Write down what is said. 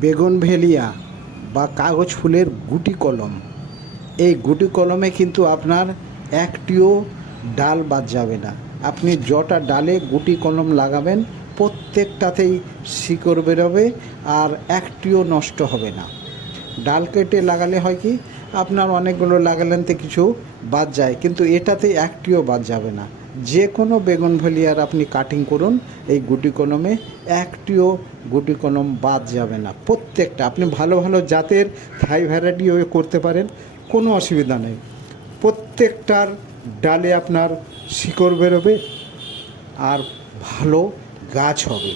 বেগুনভেলিয়া বা কাগজ ফুলের গুটি কলম, এই গুটি কলমে কিন্তু আপনার একটিও ডাল বাদ যাবে না। আপনি যটা ডালে গুটি কলম লাগাবেন প্রত্যেকটাতেই শিকড় বেরোবে আর একটিও নষ্ট হবে না। ডাল কেটে লাগালে হয় কি, আপনার অনেকগুলো লাগালেন তো কিছু বাদ যায়, কিন্তু এটাতে একটিও বাদ যাবে না। যে কোনো বেগুনভেলিয়ার আপনি কাটিং করুন, এই গুটি কলমে একটিও গুটি কলম বাদ যাবে না। প্রত্যেকটা আপনি ভালো ভালো জাতের থাই ভ্যারাইটিও করতে পারেন, কোনো অসুবিধা নেই। প্রত্যেকটার ডালে আপনার শিকড় বেরোবে আর ভালো গাছ হবে।